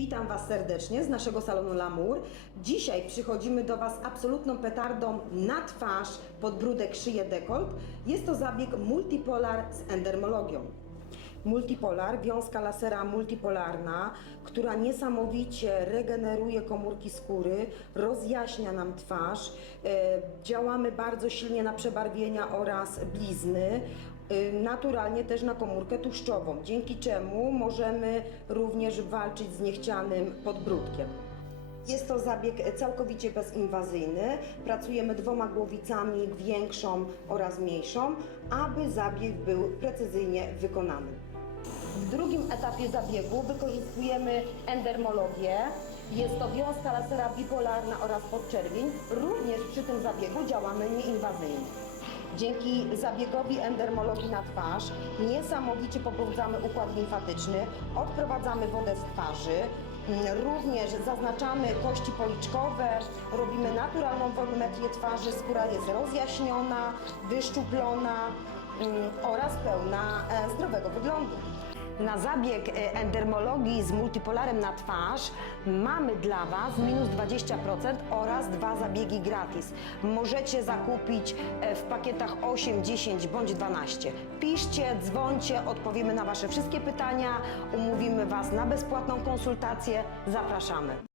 Witam Was serdecznie z naszego salonu Lamour. Dzisiaj przychodzimy do Was absolutną petardą na twarz, podbródek, szyję, dekolt. Jest to zabieg multipolar z endermologią. Multipolar, wiązka lasera multipolarna, która niesamowicie regeneruje komórki skóry, rozjaśnia nam twarz. E, działamy bardzo silnie na przebarwienia oraz blizny, e, naturalnie też na komórkę tłuszczową, dzięki czemu możemy również walczyć z niechcianym podbródkiem. Jest to zabieg całkowicie bezinwazyjny. Pracujemy dwoma głowicami, większą oraz mniejszą, aby zabieg był precyzyjnie wykonany. W drugim etapie zabiegu wykorzystujemy endermologię. Jest to wiązka lasera bipolarna oraz podczerwień. Również przy tym zabiegu działamy nieinwazyjnie. Dzięki zabiegowi endermologii na twarz niesamowicie pobrudzamy układ limfatyczny, odprowadzamy wodę z twarzy, również zaznaczamy kości policzkowe, robimy naturalną wolumetrię twarzy, skóra jest rozjaśniona, wyszczuplona mm, oraz pełna e, zdrowego wyglądu. Na zabieg e, endermologii z multipolarem na twarz mamy dla Was minus 20% oraz dwa zabiegi gratis. Możecie zakupić e, w pakietach 8, 10 bądź 12. Piszcie, dzwońcie, odpowiemy na Wasze wszystkie pytania, umówimy Was na bezpłatną konsultację. Zapraszamy.